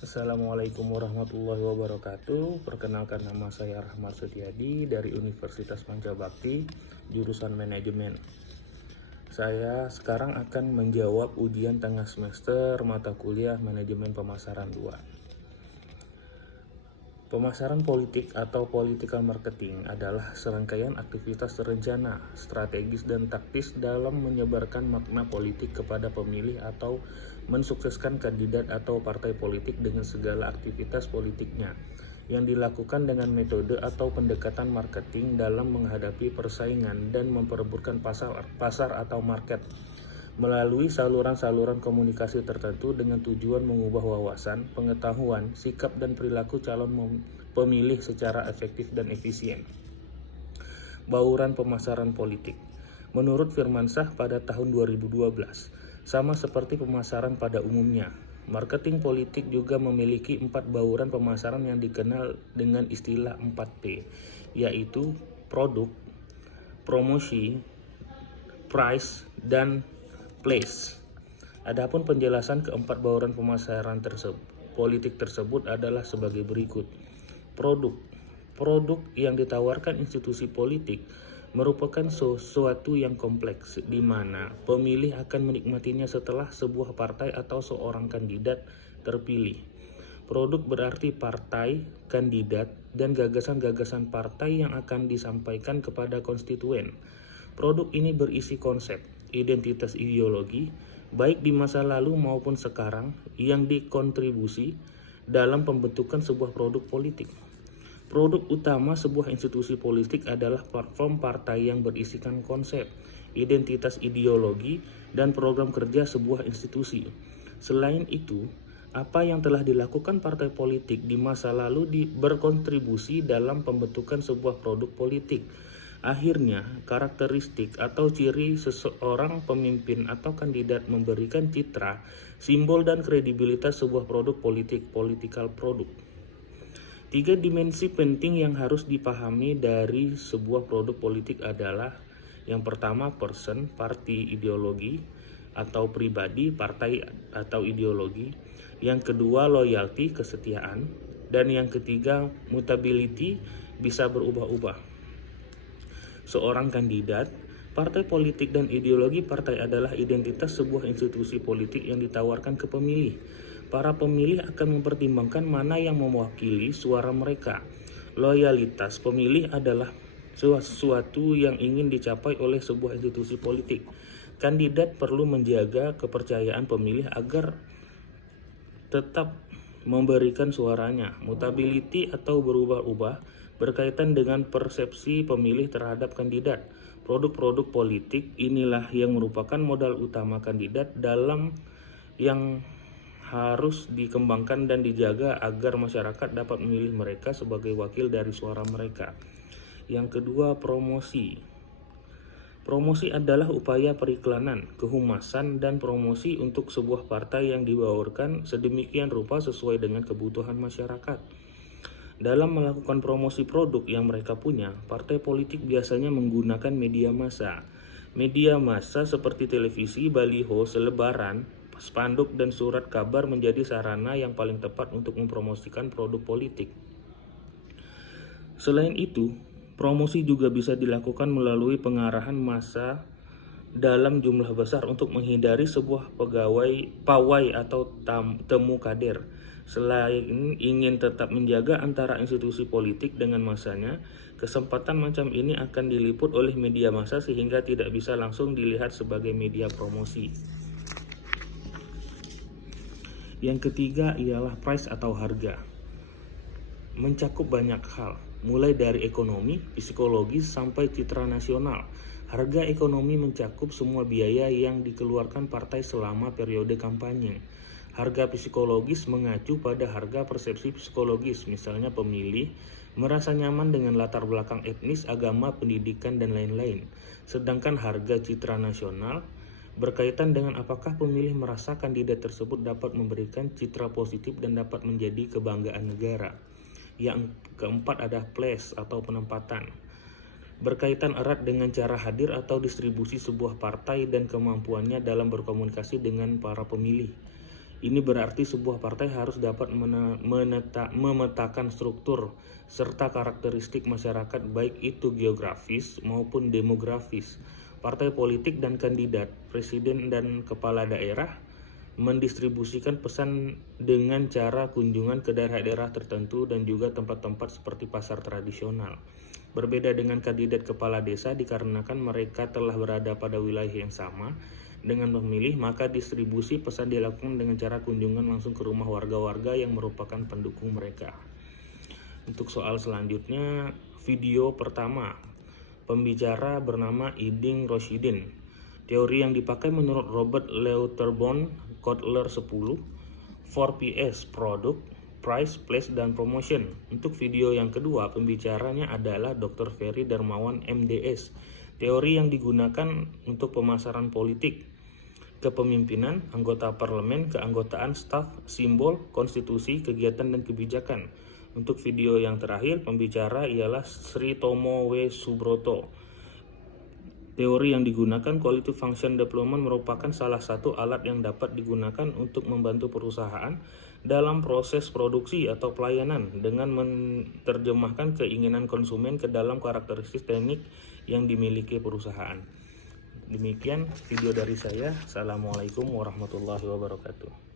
Assalamualaikum warahmatullahi wabarakatuh. Perkenalkan, nama saya Rahmat Setiadi dari Universitas Pancabakti, jurusan Manajemen. Saya sekarang akan menjawab ujian tengah semester mata kuliah Manajemen Pemasaran 2. Pemasaran politik atau political marketing adalah serangkaian aktivitas terencana, strategis, dan taktis dalam menyebarkan makna politik kepada pemilih atau mensukseskan kandidat atau partai politik dengan segala aktivitas politiknya, yang dilakukan dengan metode atau pendekatan marketing dalam menghadapi persaingan dan memperebutkan pasar atau market melalui saluran-saluran komunikasi tertentu dengan tujuan mengubah wawasan, pengetahuan, sikap, dan perilaku calon pemilih secara efektif dan efisien. Bauran pemasaran politik. Menurut Firmansyah pada tahun 2012, sama seperti pemasaran pada umumnya, marketing politik juga memiliki 4 bauran pemasaran yang dikenal dengan istilah 4P, yaitu produk, promosi, price, dan place. Adapun penjelasan keempat bauran pemasaran politik tersebut adalah sebagai berikut. Produk. Produk yang ditawarkan institusi politik merupakan sesuatu yang kompleks, di mana pemilih akan menikmatinya setelah sebuah partai atau seorang kandidat terpilih. Produk berarti partai, kandidat, dan gagasan-gagasan partai yang akan disampaikan kepada konstituen. Produk ini berisi konsep, identitas ideologi, baik di masa lalu maupun sekarang, yang dikontribusi dalam pembentukan sebuah produk politik. Produk utama sebuah institusi politik adalah platform partai yang berisikan konsep, identitas ideologi, dan program kerja sebuah institusi. Selain itu, apa yang telah dilakukan partai politik di masa lalu berkontribusi dalam pembentukan sebuah produk politik. Akhirnya, karakteristik atau ciri seseorang pemimpin atau kandidat memberikan citra, simbol, dan kredibilitas sebuah produk politik, political product. 3 dimensi penting yang harus dipahami dari sebuah produk politik adalah: yang pertama, person, party, ideologi atau pribadi, partai atau ideologi; yang kedua, loyalty, kesetiaan; dan yang ketiga, mutability, bisa berubah-ubah. Seorang kandidat, partai politik, dan ideologi partai adalah identitas sebuah institusi politik yang ditawarkan ke pemilih. Para pemilih akan mempertimbangkan mana yang mewakili suara mereka. Loyalitas pemilih adalah sesuatu yang ingin dicapai oleh sebuah institusi politik. Kandidat perlu menjaga kepercayaan pemilih agar tetap memberikan suaranya. Mutability atau berubah-ubah berkaitan dengan persepsi pemilih terhadap kandidat. Produk-produk politik inilah yang merupakan modal utama kandidat dalam yang harus dikembangkan dan dijaga agar masyarakat dapat memilih mereka sebagai wakil dari suara mereka. Yang kedua, promosi. Promosi adalah upaya periklanan, kehumasan, dan promosi untuk sebuah partai yang dibaurkan sedemikian rupa sesuai dengan kebutuhan masyarakat. Dalam melakukan promosi produk yang mereka punya, partai politik biasanya menggunakan media massa. Media massa seperti televisi, baliho, selebaran, spanduk, dan surat kabar menjadi sarana yang paling tepat untuk mempromosikan produk politik. Selain itu, promosi juga bisa dilakukan melalui pengarahan massa dalam jumlah besar untuk menghindari sebuah pawai atau temu kader. Selain ingin tetap menjaga antara institusi politik dengan massanya, kesempatan macam ini akan diliput oleh media massa sehingga tidak bisa langsung dilihat sebagai media promosi. Yang ketiga ialah price atau harga. Mencakup banyak hal, mulai dari ekonomi, psikologis, sampai citra nasional. Harga ekonomi mencakup semua biaya yang dikeluarkan partai selama periode kampanye. Harga psikologis mengacu pada harga persepsi psikologis, misalnya pemilih merasa nyaman dengan latar belakang etnis, agama, pendidikan, dan lain-lain. Sedangkan harga citra nasional berkaitan dengan apakah pemilih merasa kandidat tersebut dapat memberikan citra positif dan dapat menjadi kebanggaan negara. Yang keempat ada place atau penempatan. Berkaitan erat dengan cara hadir atau distribusi sebuah partai dan kemampuannya dalam berkomunikasi dengan para pemilih. Ini berarti sebuah partai harus dapat memetakan struktur serta karakteristik masyarakat baik itu geografis maupun demografis. Partai politik dan kandidat, presiden dan kepala daerah mendistribusikan pesan dengan cara kunjungan ke daerah-daerah tertentu dan juga tempat-tempat seperti pasar tradisional. Berbeda dengan kandidat kepala desa dikarenakan mereka telah berada pada wilayah yang sama dengan pemilih, maka distribusi pesan dilakukan dengan cara kunjungan langsung ke rumah warga-warga yang merupakan pendukung mereka. Untuk soal selanjutnya, video pertama, pembicara bernama Iding Rashidin. Teori yang dipakai menurut Robert Lauterbach, Kotler 10, 4PS, Product, Price, Place, dan Promotion. Untuk video yang kedua, pembicaranya adalah Dr. Ferry Darmawan, MDS. Teori yang digunakan untuk pemasaran politik, kepemimpinan, anggota parlemen, keanggotaan, staf, simbol, konstitusi, kegiatan, dan kebijakan. Untuk video yang terakhir, pembicara ialah Sri Tomo W. Subroto. Teori yang digunakan, quality function development, merupakan salah satu alat yang dapat digunakan untuk membantu perusahaan dalam proses produksi atau pelayanan dengan menerjemahkan keinginan konsumen ke dalam karakteristik teknik yang dimiliki perusahaan. Demikian video dari saya. Assalamualaikum warahmatullahi wabarakatuh.